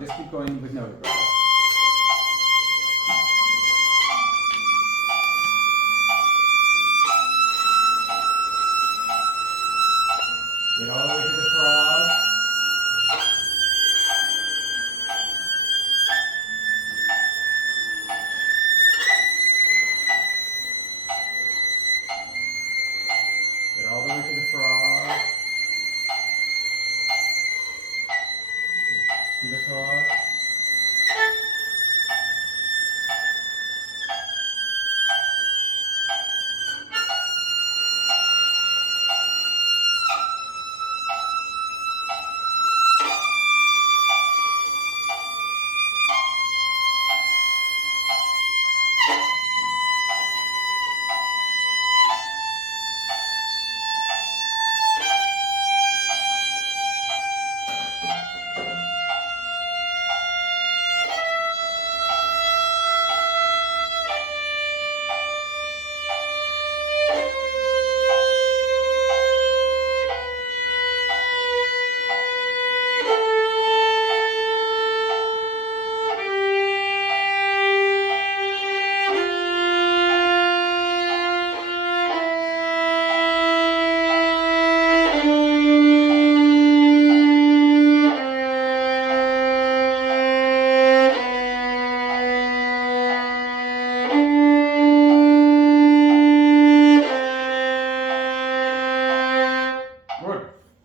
Just keep going with no vibrato. Get all the way to the frog. Get all the way to the frog. To the frog.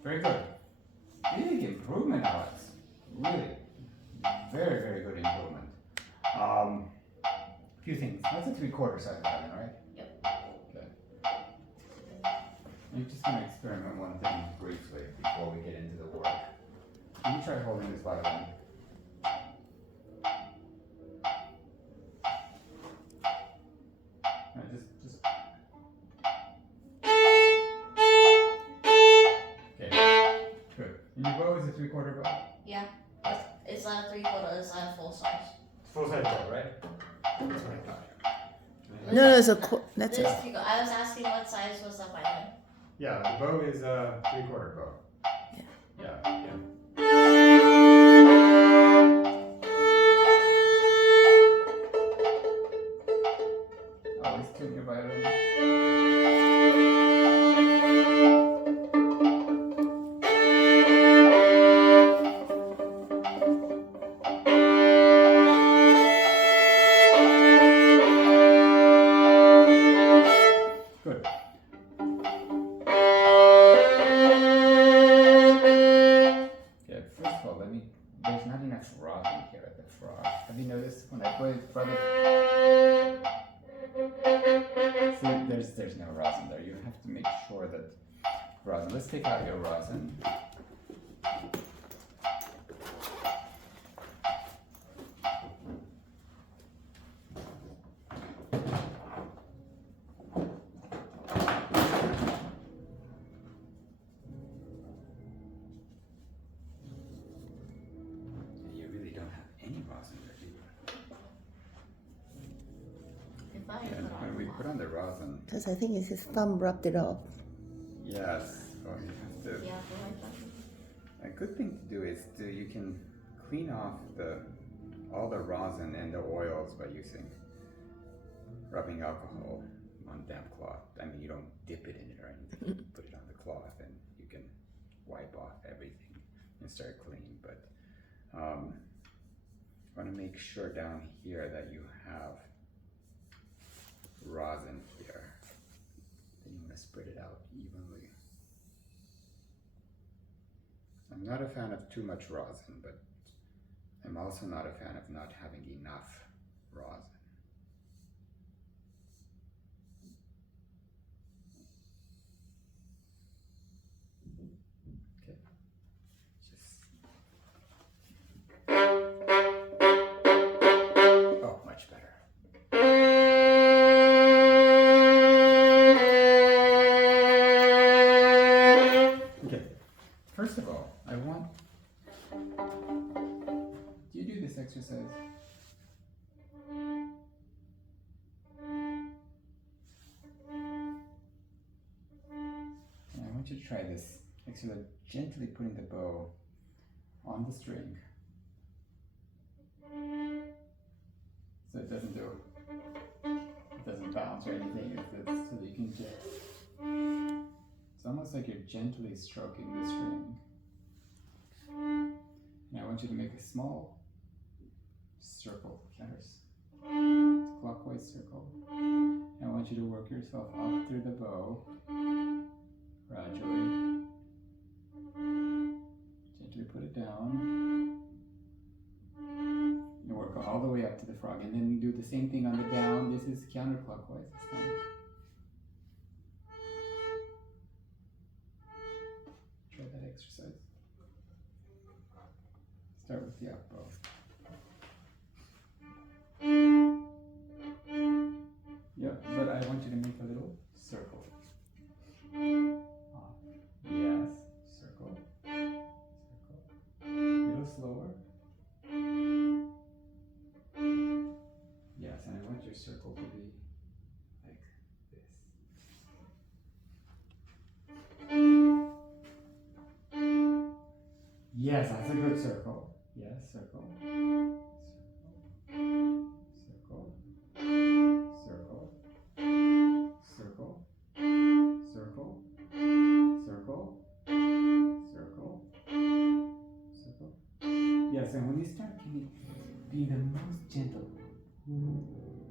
Very good. Big improvement, Alex. Really. Very, very good improvement. Few things. That's a 3/4 side violin, right? Yep. Okay. I'm just going to experiment one thing briefly before we get into the work. Can you try holding this violin? Just. Okay. Good. And your bow is a 3/4 bow? Yeah. It's not a 3/4, it's not a full size. It's full size bow, right? That's what I thought. No, it's a that's This a. I was asking what size was the violin. Yeah, the bow is a 3/4 bow. Yeah. Yeah. Always tune your violin. Good. Okay, first of all, there's not enough rosin here at the frog. Have you noticed when I play frog? See, there's no rosin there. You have to make sure that rosin. Let's take out your rosin. You really don't have any rosin there, do you? If I And when we put on the rosin, Because I think it's his thumb rubbed it off. yes, well, you have to. Yeah, the right button. A good thing to do is you can clean off all the rosin and the oils by using rubbing alcohol on damp cloth. I mean, you don't dip it in it or anything. You put it on the cloth and you can wipe off everything and start clean. But want to make sure down here that you have rosin here. Then you want to spread it out evenly. I'm not a fan of too much rosin, but I'm also not a fan of not having enough rosin. Okay. Just oh, much better. Okay. First of all, I want. Do you do this exercise? And I want you to try this. Actually, gently putting the bow on the string, so it doesn't bounce or anything. It's so that you can just. It's almost like you're gently stroking the string. And I want you to make a small circle, clockwise circle. And I want you to work yourself up through the bow, gradually. Gently put it down. And work all the way up to the frog. And then do the same thing on the down. This is counterclockwise this time. Try that exercise. Start with the up bow. Yeah, but I want you to make a little circle. Yes, circle. A little slower. Yes, and I want your circle to be like this. Yes, that's a good circle. Yes, circle. Circle. Circle. Circle. Circle. Circle. Circle. Circle. Yes, and when you start, can you be the most gentle? Most gentle.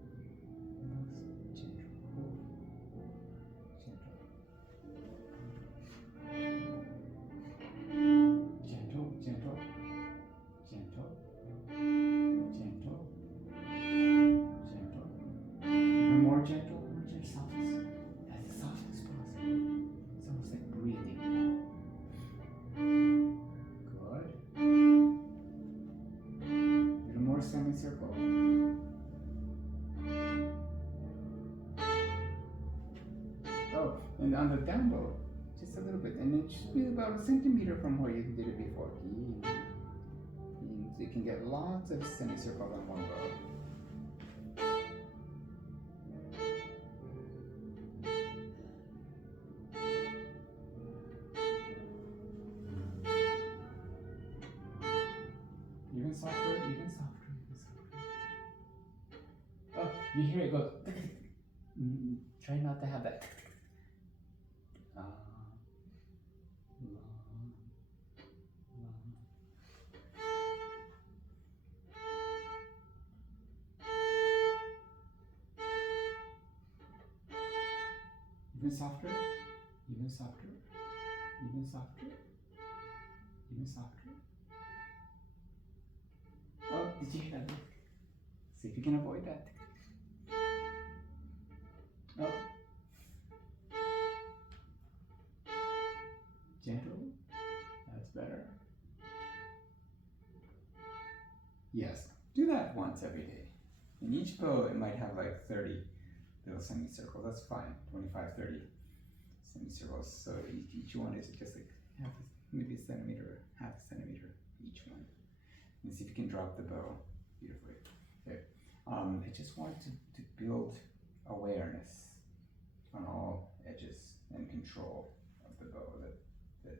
Gentle. Gentle. Gentle. Gentle. Gentle. Even more gentle, softest. As soft as possible. It's almost like breathing. Good. A little more semicircle. Oh, and on the down bow, just a little bit, and it should be about a centimeter from where you did it before. You can get lots of semicircles on one bow. Even softer, even softer, even softer. Oh, you hear it go. Try not to have that. Even softer, even softer, even softer, even softer. Oh, did you hear that? See if you can avoid that. Oh. Gentle. That's better. Yes, do that once every day. In each bow, it might have like 30 little semicircles. That's fine. 25, 30 semicircles. So each one is just like maybe a centimeter, half a centimeter each one. And see if you can drop the bow beautifully. Okay. I just want to build awareness on all edges and control of the bow,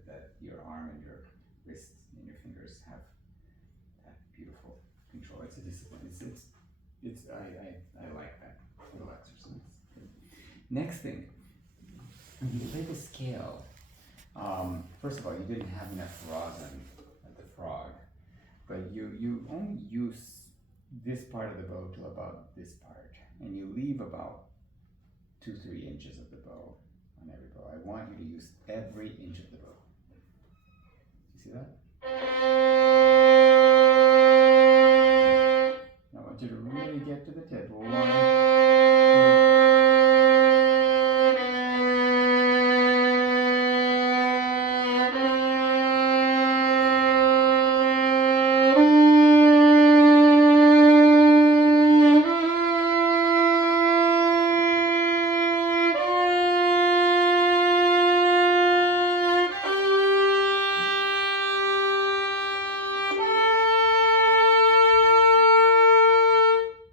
that your arm and your wrists and your fingers have that beautiful control. It's a discipline. I like that little exercise. Next thing, when you play the scale, first of all, you didn't have enough rosin at the frog, but you only use this part of the bow to about this part, and you leave about 2-3 inches of the bow on every bow. I want you to use every inch of the bow. You see that? I want you to really get to the tip. 1,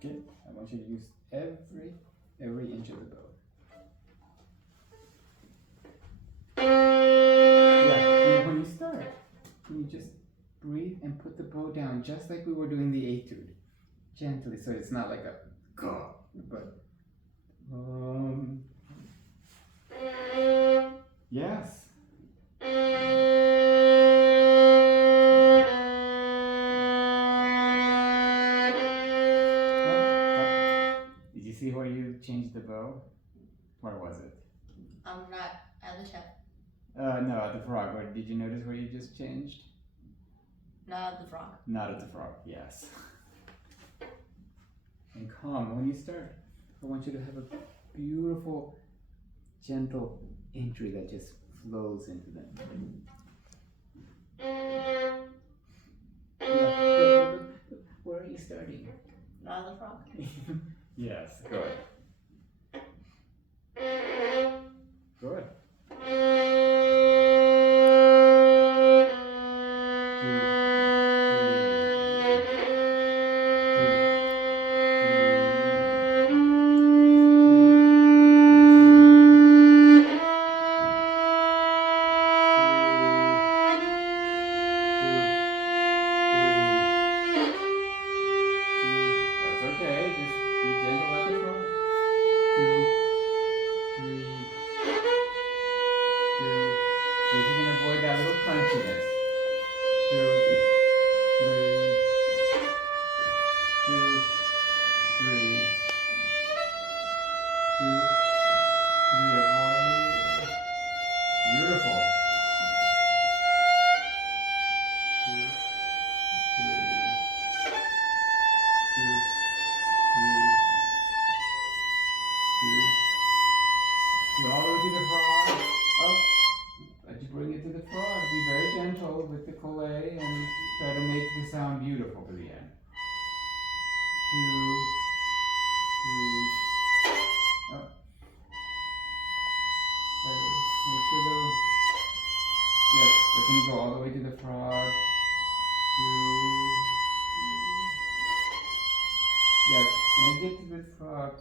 2. I want you to use every inch of the bow. Yeah, when you start, you just breathe and put the bow down just like we were doing the etude. Gently, so it's not like a go, but yes. Did you see where you changed the bow? Where was it? I'm not at the tip. No, at the frog. Or did you notice where you just changed? Not at the frog. Not at the frog, yes. And calm. When you start, I want you to have a beautiful, gentle entry that just flows into them. Yeah. Where are you starting? Not at the frog. Yes, good. Good. That's okay, just be gentle at the front. 2, 3, 2. See if you can avoid that little crunchiness. 2, 3, 2, 3, 2, 3. Avoid. Beautiful. 2, 3, 2, 3, 2. All the way to the frog. Oh, as you bring it to the frog, be very gentle with the collet and try to make the sound beautiful to the end. 2, 3. Oh. Try to make sure the. Yes, or can you go all the way to the frog? 2, 3. Yes, and get to the frog.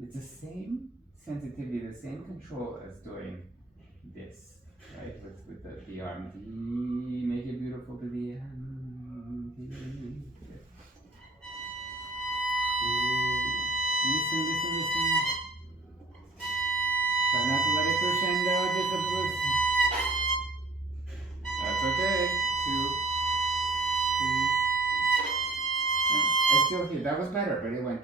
It's the same sensitivity, the same control as doing this, right? With the arm. Make it beautiful to the end. Listen, listen, listen. Try not to let it crescendo, just a boost. That's okay. 2, 3. I still hear, that was better, but it went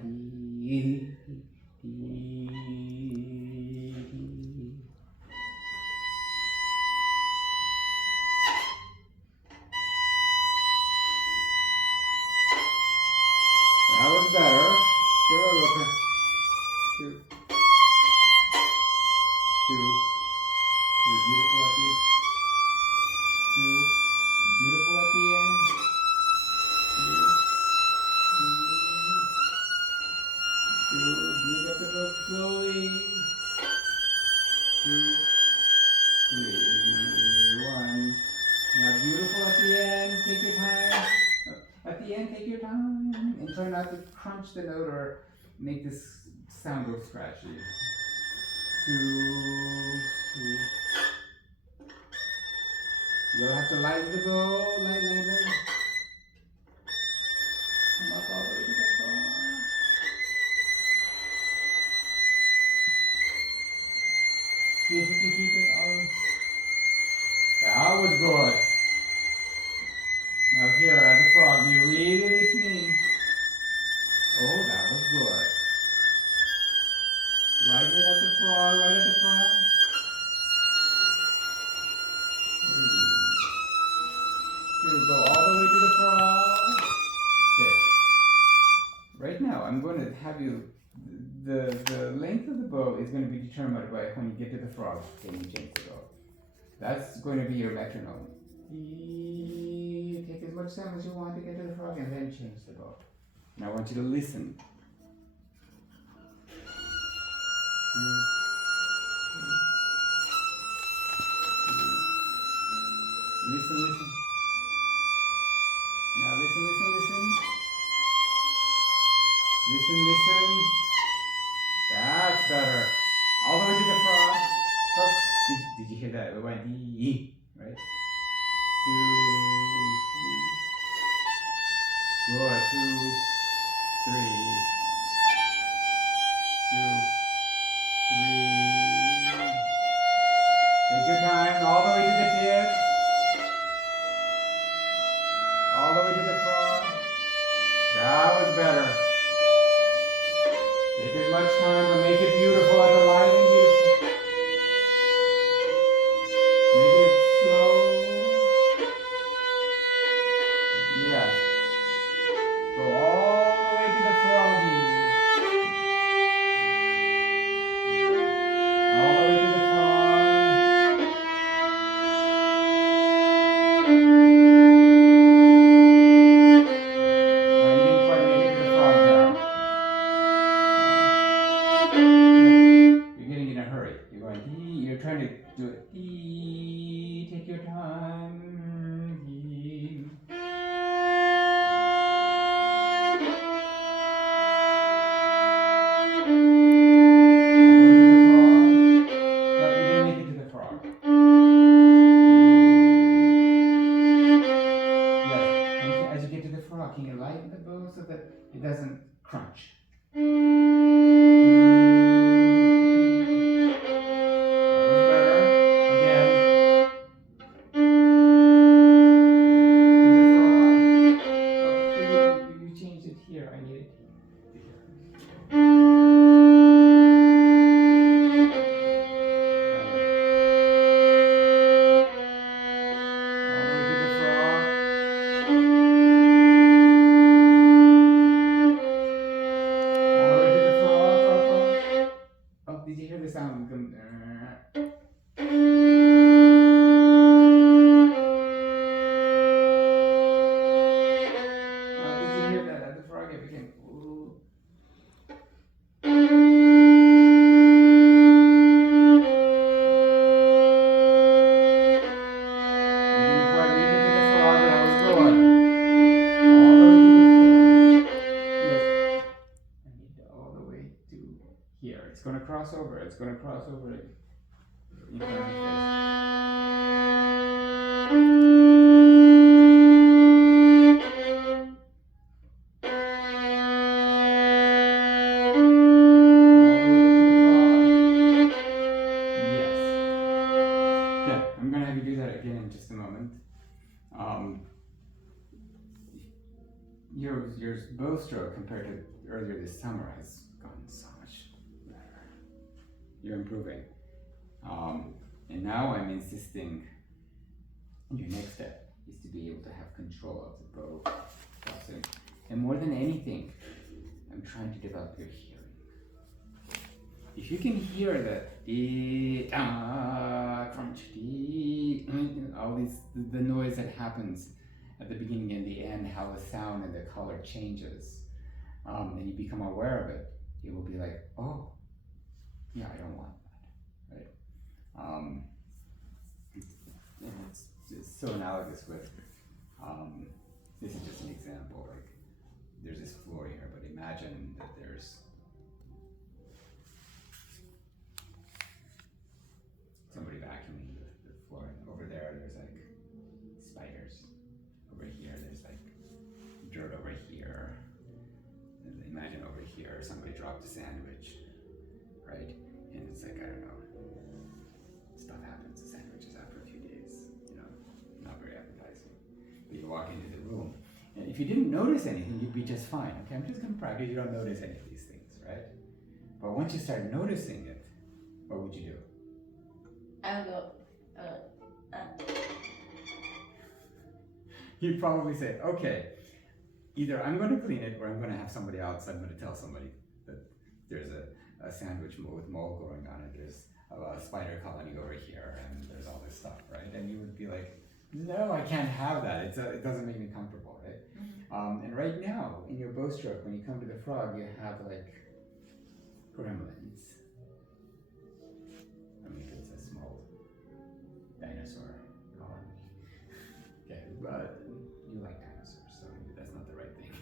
That was better. Still a little bit. 2, 2. You're beautiful at the 2. Beautiful at the end. 2, 3. 2. Bring up the book slowly. 2, 3. 1. Now beautiful at the end. Take your time. At the end, take your time and try not to crunch the note or make this sound go scratchy. 2, 3. You'll have to light the bow, light. Come up all the way to the front. See if you can keep it all. That was good. Now here at the frog. Be really listening. Oh, that was good. Right at the frog, right at the frog. 3, 2, go all the way to the frog. Okay. Right now, I'm going to have you. The length of the bow is going to be determined by when you get to the frog. Then you change the bow. That's going to be your metronome. Take as much time as you want to get to the frog, and then change the bow. Now I want you to listen. Listen, listen. Now listen, listen, listen. Listen, listen. That's better. All the way to the frog. Oh, did you hear that? It went E, right? 2, 3. Good. 2, 3. 2, 3. Take your time. All the way to the tip. All the way to the front. That was better. Take as much time, but make it beautiful at the light and beautiful. Make it slow. Yes. Go all the way to the froggy. All the way to the frog. No, you didn't quite make it to the frog there. You're getting in a hurry. You're going you're trying to do it. Take your time. All the way to the frog. No, you didn't make it to the frog. Yes. And as you get to the frog, can you lighten the bow so that it doesn't crunch? That was better. Again. To the frog. Oh, you changed it here. I need it here. All the way to the frog. All the way to the frog, frog, frog. Oh, did you hear the sound? Now, did you hear that? At the frog, it became. Ooh. You didn't quite make it to the frog, but that was good. All the way to the frog. Yes. I need all the way to here. It's going to cross over. It's going to cross over in front of your face. Yes. Yeah, I'm going to have you do that again in just a moment. Your bow stroke compared to earlier this summer has gotten so much better. You're improving. And now I'm insisting your next step is to be able to have control of the bow crossing. And more than anything, I'm trying to develop your hearing. If you can hear the crunch, all these the noise that happens at the beginning and the end, how the sound and the color changes, and you become aware of it, it will be like, oh, yeah, I don't want that, right? And it's so analogous with, this is just an example, like there's this floor here, but imagine that there's somebody vacuuming the floor. Over there, there's like spiders. Over here, there's like dirt over here. And imagine over here, somebody dropped a sandwich, right? And it's like, I don't know, stuff happens to sandwiches after a few days, you know, not very appetizing. But you walk into the room, and if you didn't notice anything, you'd be just fine. Okay, I'm just gonna practice. You don't notice any of these things, right? But once you start noticing it, what would you do? I would go. You'd probably say, okay, either I'm going to clean it or I'm going to have somebody else. I'm going to tell somebody that there's a sandwich with mold growing on it. There's a spider colony over here, and there's all this stuff, right? And you would be like, no, I can't have that. It doesn't make me comfortable, right? And right now, in your bow stroke, when you come to the frog, you have like gremlins. I mean, it's a small dinosaur colony. Okay, but you like dinosaurs, so that's not the right thing.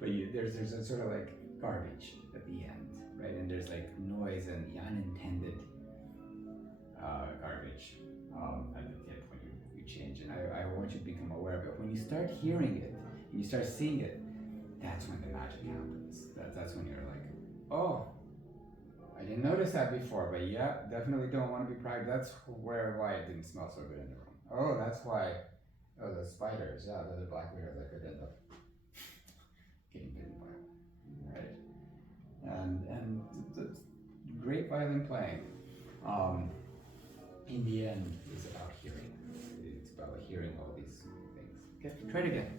But there's a sort of like garbage at the end, right? And there's like noise and the unintended garbage at the tip when you change. And I want you to become aware of it. When you start hearing it, and you start seeing it, that's when the magic happens. That's when you're like, oh, I didn't notice that before, but yeah, definitely don't want to be proud. That's why it didn't smell so good in the room. Oh, that's why. Oh, the spiders. Yeah, the black widows that could end up getting bitten by them, right? And the great violin playing, in the end, is about hearing. It's about hearing all these things. Okay, try it again.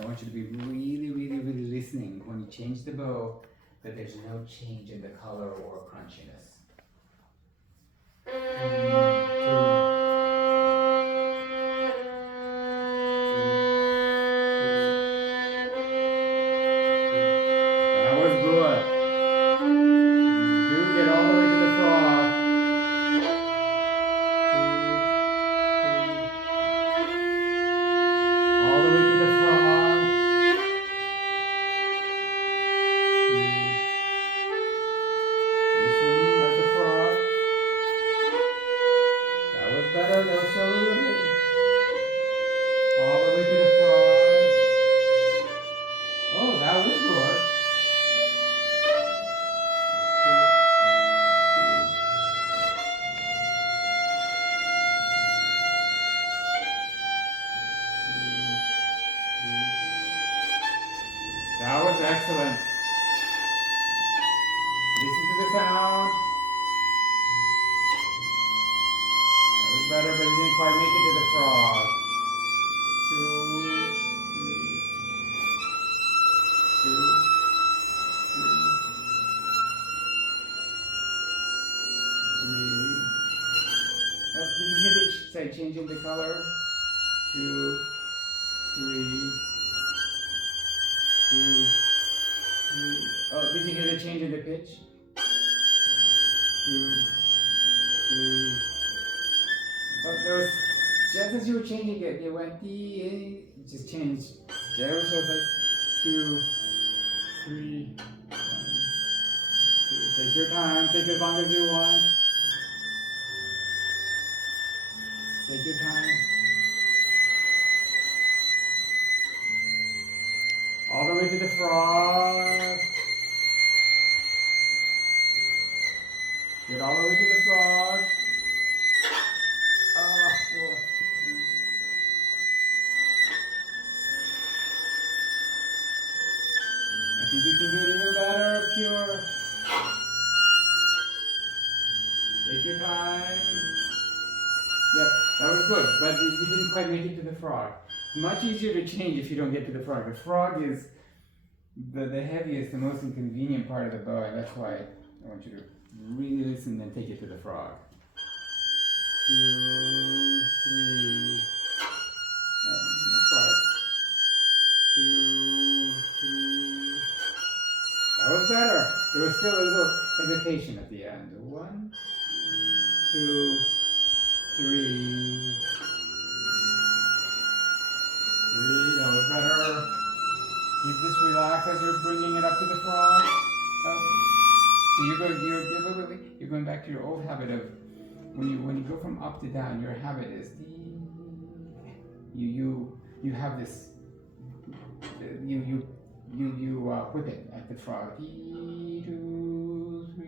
I want you to be really, really, really listening when you change the bow, that there's no change in the color or crunchiness. That was good. Do get all the way to the frog. All the way to the frog. Listen at the frog. That was better. That was still a little bit. All the way to the frog. Oh, that was good. That was excellent. Listen to the sound. That was better, but you didn't quite make it to the frog. 2, 3, 2, 3, 3. Oh, did you hear it say changing the color? 2, 3, 2, 3. Oh, did you hear the change in the pitch? 2, 3. Oh, there was, just as you were changing it, it went it just changed. There was just like 2, 3, 1, 2. Take your time, take as long as you want. Take your time. All the way to the frog. Get all the way to the frog. Whoa. I think you can do it even better, pure. Take your time. Yep, that was good, but you didn't quite make it to the frog. It's much easier to change if you don't get to the frog. The frog is the heaviest, the most inconvenient part of the bow, and that's why I want you to really listen and take it to the frog. 2, 3. Not quite. 2, 3. That was better. There was still a little hesitation at the end. 1, 2, 3. 3. That was better. Keep this relaxed as you're bringing it up to the frog. So you're going back to your old habit of when you go from up to down. Your habit is you have this you whip it at the frog. 2, 3. 2, 3.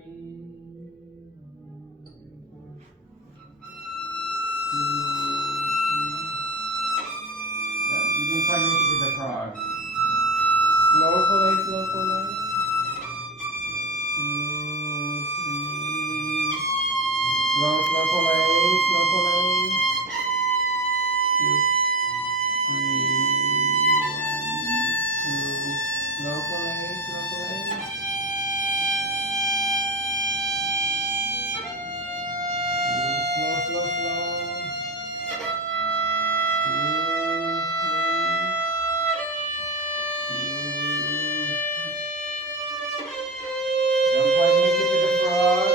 Yeah, you didn't quite make it to the frog. Slow pulley, slow pulley. 2, 3. Slow pulley, slow pulley. 2, 3. 1, 2. Slow pulley, slow pulley. 2, slow. 2, 3. 2. Don't quite make it to the frog.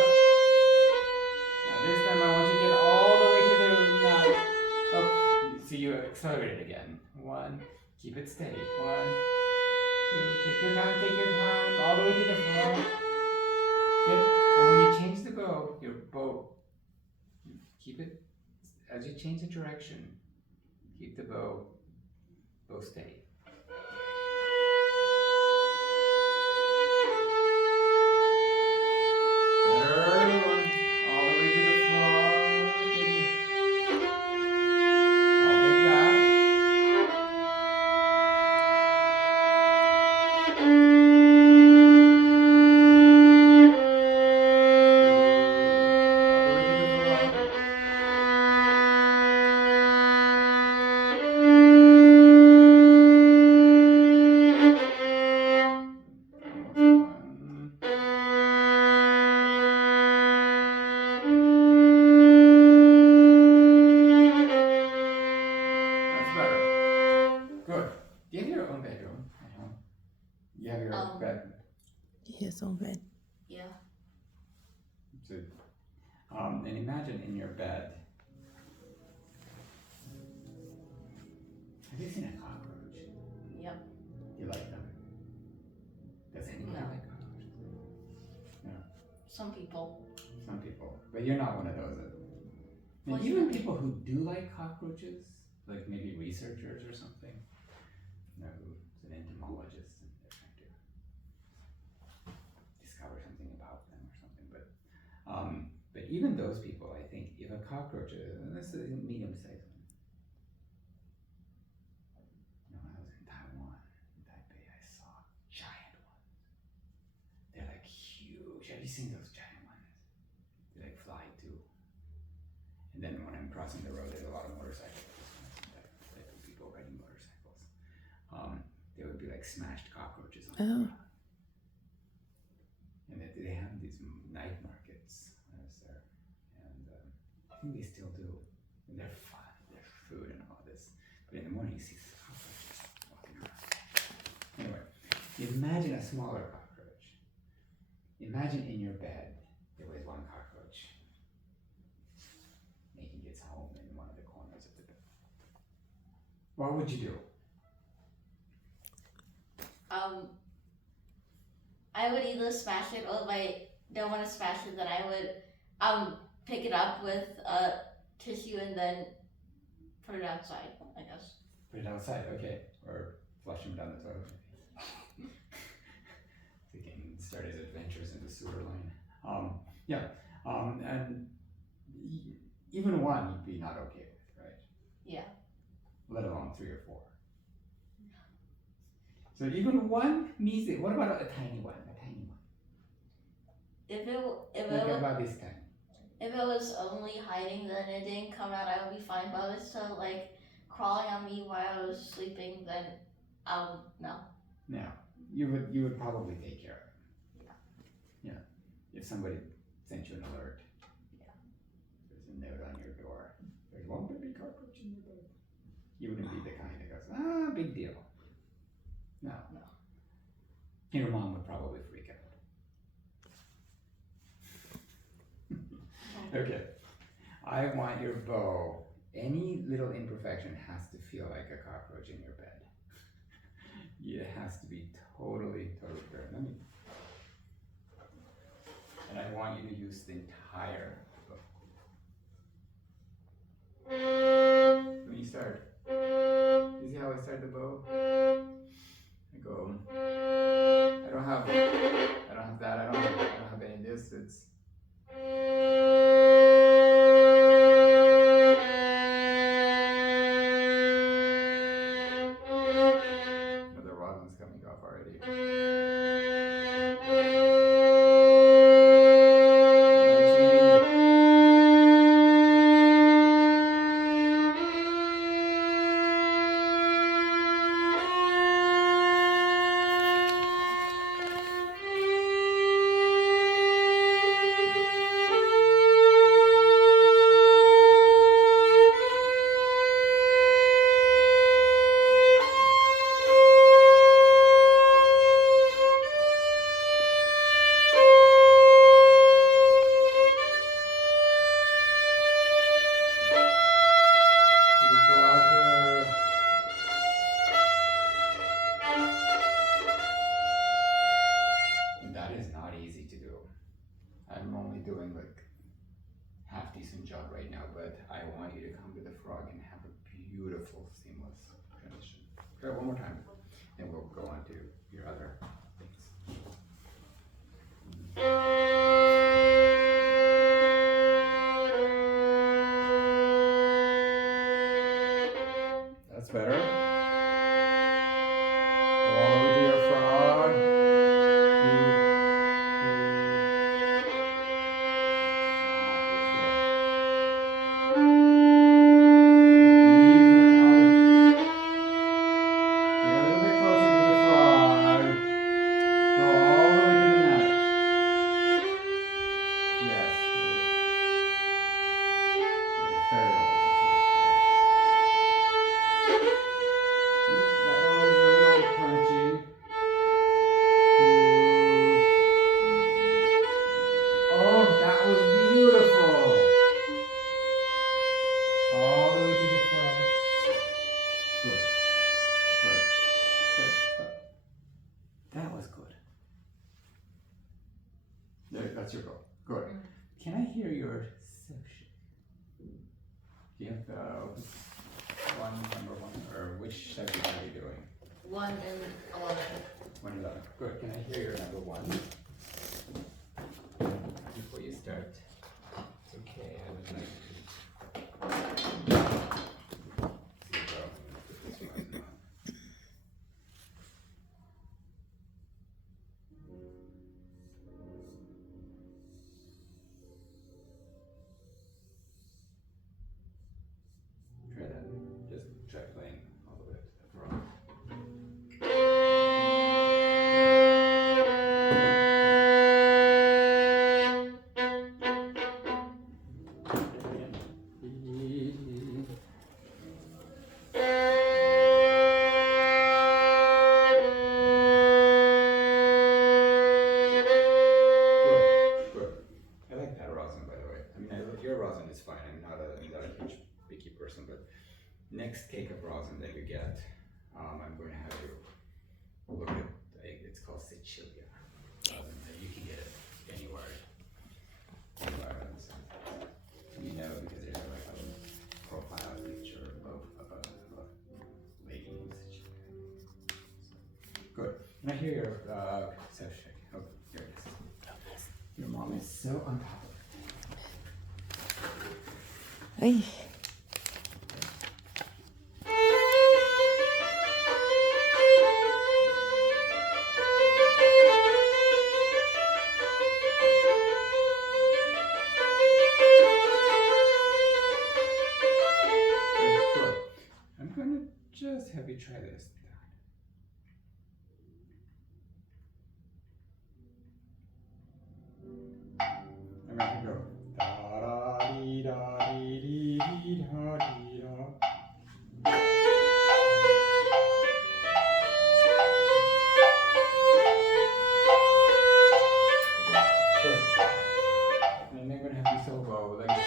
Now this time I want you to get all the way to the knot. Oh, see you accelerate again. 1. Keep it steady. 1, 2. Take your time. All the way to the frog. Good. And when you change the bow, your bow, keep it as you change the direction. Keep the bow steady. Third one, all the way to the frog. I'll pick that. All the way to the frog. That's better. Good. Do you have your own bedroom at home? You have your bed. His own bed. Yeah. So, and imagine in your bed. Have you seen a cockroach? Yep. You like them? Does anyone No. like cockroaches? No. Some people. Some people. But you're not one of those. And Well, even people who do like cockroaches, like maybe researchers or something, you know, who's an entomologist and they're trying to discover something about them or something. But even those people, I think, if a cockroach, and this is a medium-sized one. You know, when I was in Taiwan, in Taipei, I saw giant ones. They're like huge. Have you seen those giant ones? They like fly too. And then when I'm crossing the road, there's a lot of motorcycles. Like people riding motorcycles. There would be like smashed cockroaches on the Oh. ground. And they have these night markets when I was there. And I think they still do. And they're fun. They're food and all this. But in the morning, you see cockroaches walking around. Anyway, imagine a smaller cockroach. Imagine in your bed, there was one cockroach making its home in one of the corners of the bed. What would you do? I would either smash it, or if I don't want to smash it, then I would pick it up with tissue and then put it outside, I guess. Put it outside, okay. Or flush him down the toilet. So he can start his adventures in the sewer line. And even one you'd be not okay with, right? Yeah. Let alone 3 or 4. So even one measly. What about a tiny one? If it Like about this tiny. if it was only hiding, then it didn't come out, I would be fine. But if it's still like crawling on me while I was sleeping, then no. No, you would probably take care of it. Yeah. If somebody sent you an alert. Yeah. There's a note on your door. There's one baby cockroach in your bed. You wouldn't be the kind that goes, big deal. No. Your mom would probably freak out. Okay. I want your bow. Any little imperfection has to feel like a cockroach in your bed. It has to be totally fair. And I want you to use the entire bow. Let me start. You see how I start the bow? I go. I don't have that. I don't have any of this. It's. already. That is not easy to do. I'm only doing like half decent job right now, but I want you to come to the frog and have a beautiful seamless transition. Try it one more time, and we'll go on to your other things. That's better. Go all the way to your frog. That's your goal. Good. Can I hear your section? Do you have number one, or which section are you doing? 1 and 11. 1 and 11. Good. Can I hear your number 1? Before you start. It's okay. I would like to. Try that. Just try playing all the way up to the frog. Good. I like that rosin, by the way. I mean, your rosin is fine. I'm not a huge picky person, but next cake of rosin that you get, I'm going to have you look at. It's called Sicilia. You can get it anywhere. You know, because there's like a profile picture of a lady in Sicilia. Good. And I hear your self check. Oh, here it is. Your mom is so on top of it. Ay. Good. I'm going to just have you try this. I'm going to go. Da-da-dee-da-dee-dee-dee-da-dee-da. Good. And I'm going to have you solo like this.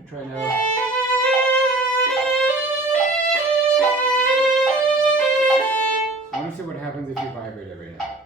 to try now. I want to see what happens if you vibrate every now.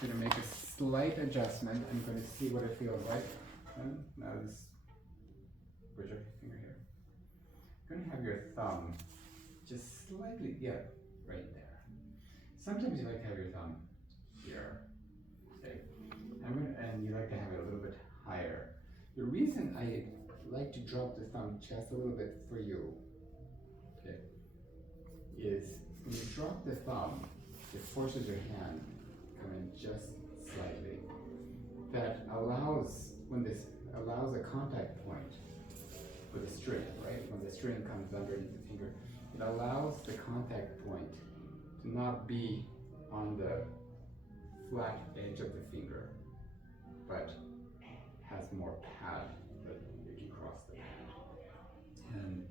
I'm going to make a slight adjustment. I'm going to see what it feels like. And now this, where's your finger here? You're going to have your thumb just slightly, yeah, right there. Sometimes you like to have your thumb here, okay? And you like to have it a little bit higher. The reason I like to drop the thumb just a little bit for you, okay, is when you drop the thumb, it forces your hand come in just slightly. That allows, allows a contact point with the string, right? When the string comes underneath the finger, it allows the contact point to not be on the flat edge of the finger, but has more pad that you can cross the pad. And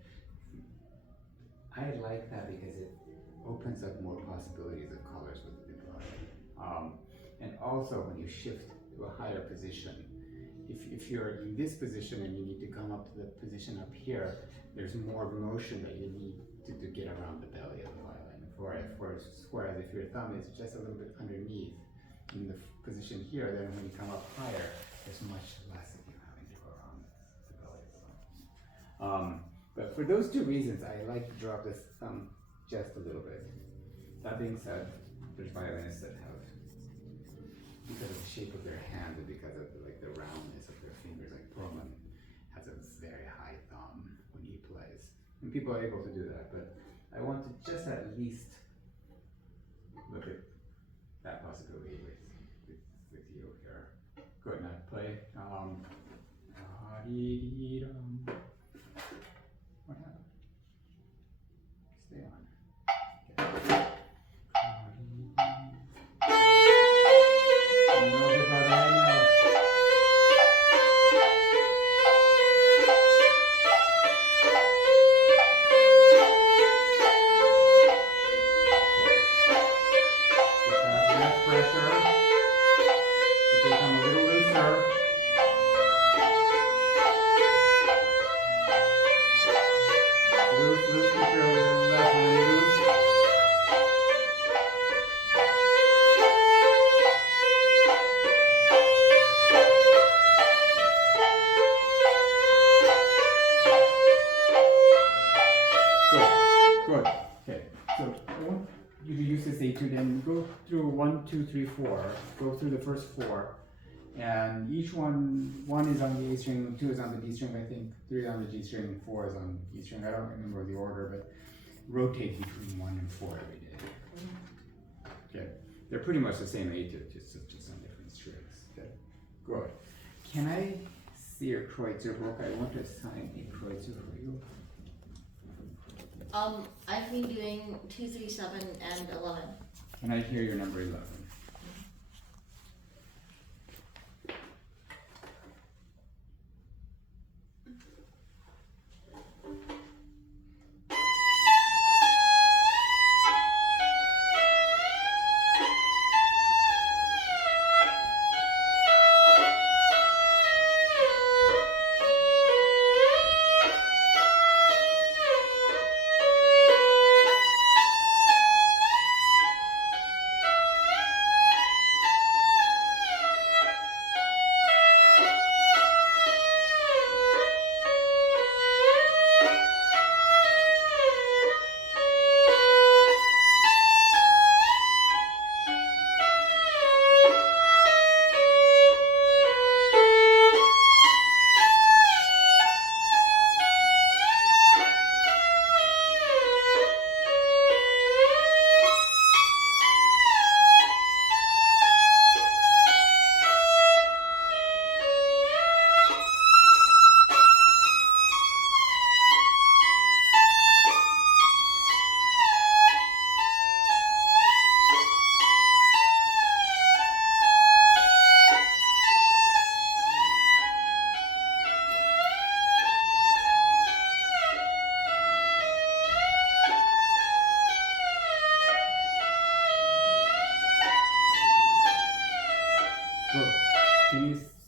I like that because it opens up more possibilities of colors with the violin. And also when you shift to a higher position, if you're in this position and you need to come up to the position up here, there's more motion that you need to get around the belly of the violin. Whereas if your thumb is just a little bit underneath in the position here, then when you come up higher, there's much less of you having to go around the belly of the violin. But for those two reasons, I like to drop this thumb just a little bit. That being said, there's violinists that have, because of the shape of their hand and because of the roundness of their fingers, like Perlman has a very high thumb when he plays. And people are able to do that, but I want to just at least look at that possibility with you here. Good, now play. What happened? Stay on. Okay. And go through 1, 2, 3, 4. Go through the first 4, and each one is on the A string, 2 is on the D string, I think, 3 is on the G string, 4 is on the E string. I don't remember the order, but rotate between 1 and 4 every day. Okay, they're pretty much the same A, just on different strings. Okay, good. Can I see your Kreutzer book? I want to assign a Kreutzer for you. I've been doing 2, 3, 7, and 11. Can I hear your number 11?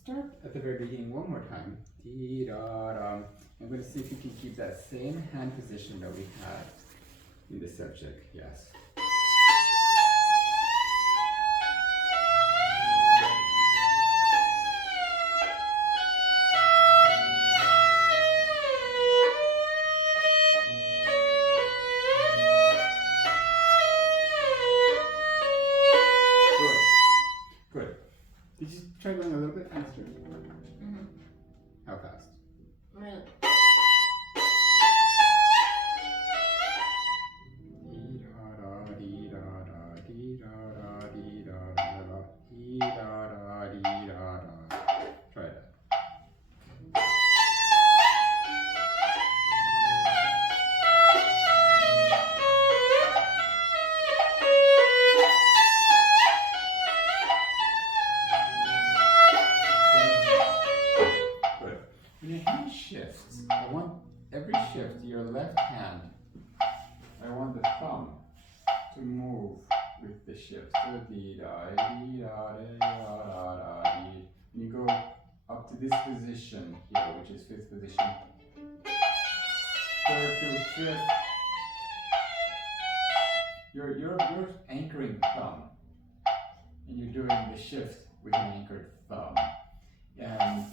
start at the very beginning one more time. Dee da da. I'm going to see if you can keep that same hand position that we had in the subject. Yes. Good. Did you try going a little bit faster? Mm-hmm. How fast? Really? Dee da da dee da da dee da da dee da da da dee da da dee da da. Try that. Good. When your hand shifts, I want every shift, your left hand, I want the thumb to move with the shift. So dee da dee da dee da da da dee. And you go up to this position here, which is fifth position. Third to fifth. You're anchoring thumb, and you're doing the shift with an anchored thumb. And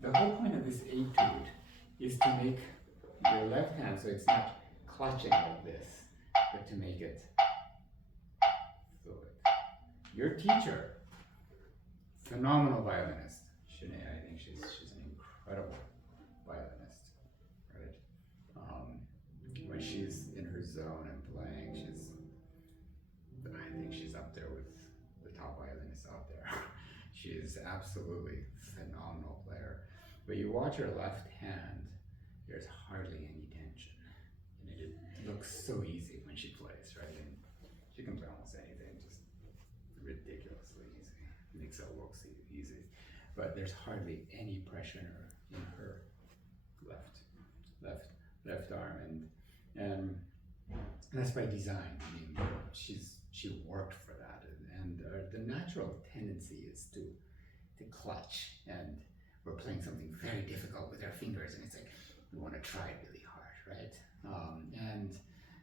the whole point of this etude is to make your left hand so it's not clutching like this, but to make it fluid. Your teacher, phenomenal violinist, Shanae, I think she's an incredible violinist, right? When she's in her zone and playing, I think she's up there with the top violinists out there. She is absolutely phenomenal player. But you watch her left hand, there's hardly any tension. And it looks so easy when she plays, right? And she can play almost anything, just ridiculously easy. Makes it look easy. But there's hardly any pressure in her left arm. And that's by design. I mean, she worked for that. And the natural tendency is to clutch, and we're playing something very difficult with our fingers, and it's like we want to try really hard, right? And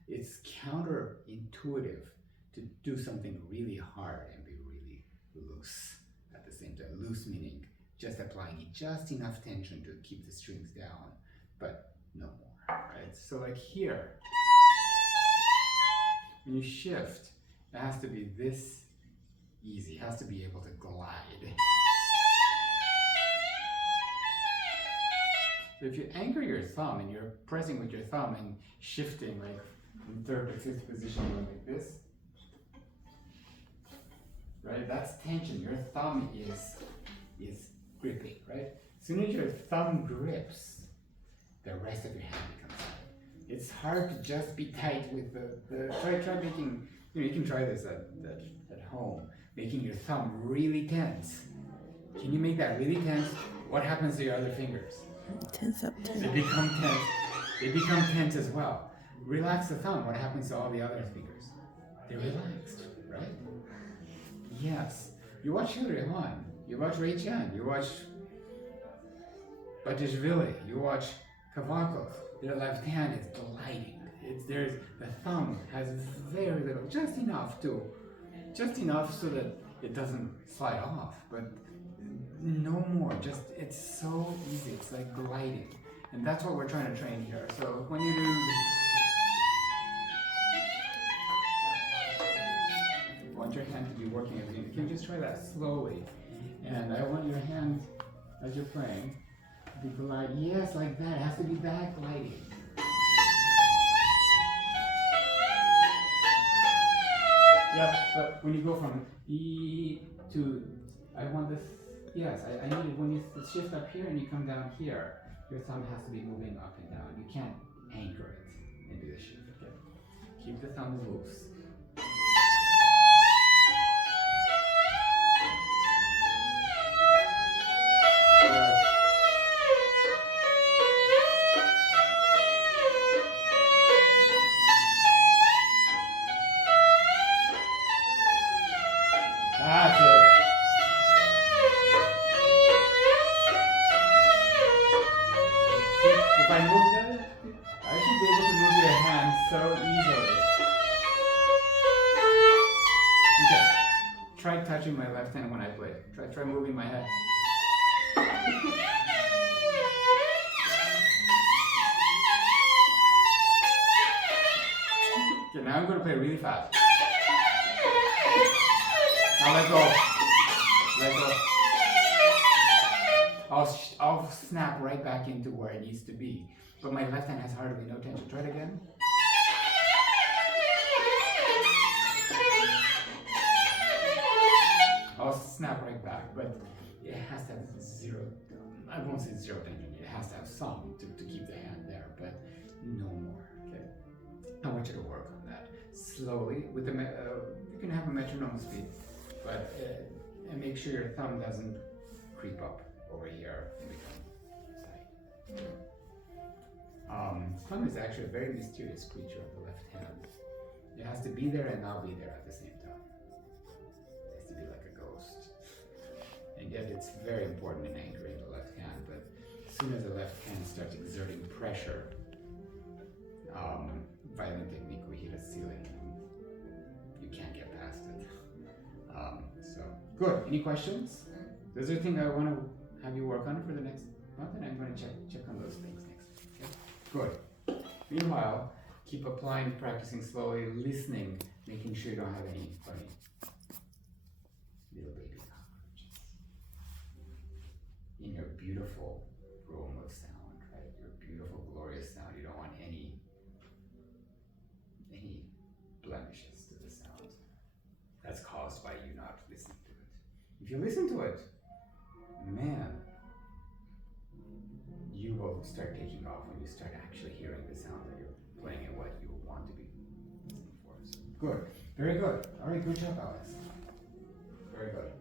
it's counterintuitive to do something really hard and be really loose at the same time. Loose meaning just applying just enough tension to keep the strings down, but no more, right? So like here, when you shift, it has to be this easy. It has to be able to glide. So if you anchor your thumb and you're pressing with your thumb and shifting like from third to fifth position going like this, right? That's tension. Your thumb is gripping, right? As soon as your thumb grips, the rest of your hand becomes tight. It's hard to just be tight with the try making, you can try this at home, making your thumb really tense. Can you make that really tense? What happens to your other fingers? Tense up, tense. They become tense. They become tense as well. Relax the thumb. What happens to all the other fingers? They're relaxed, right? Yes. You watch Rehan. You watch Ray Chan. You watch Batishvili. You watch Kavakov. Their left hand is gliding. The thumb has very little, just enough so that it doesn't slide off, but no more. Just it's so easy. It's like gliding, and that's what we're trying to train here. So when you do, I want your hand to be working as you can. Just try that slowly, and I want your hand as you're playing to be glide. Yes, like that. It has to be that gliding. Yeah, but when you go from E to, I want this, yes, I need it when you shift up here and you come down here, your thumb has to be moving up and down. You can't anchor it and do the shift. Okay? Keep the thumb loose. That's it. pretty fast. Now let go. Let go. I'll snap right back into where it needs to be. But my left hand has hardly no tension. Try it again. I'll snap right back, but it has to have zero, I won't say zero tension, it has to have some to keep the hand there, but no more, okay? I want you to work on that slowly with the, you can have a metronome speed, but and make sure your thumb doesn't creep up over here and become tight. Thumb is actually a very mysterious creature of the left hand. It has to be there and not be there at the same time. It has to be like a ghost. And yet it's very important in anchoring the left hand, but as soon as the left hand starts exerting pressure, violin technique, we hit a ceiling and you can't get past it. So, good. Any questions? Is there anything I want to have you work on for the next month? And I'm going to check on those things next week. Okay? Good. Meanwhile, keep applying, practicing slowly, listening, making sure you don't have any funny little baby cockroaches in your beautiful room of sound, right? Your beautiful, glorious sound. You don't want any blemishes to the sound that's caused by you not listening to it. If you listen to it, man, you will start taking off when you start actually hearing the sound that you're playing and what you want to be listening for. So, good. Very good. All right, good job, Alex. Very good.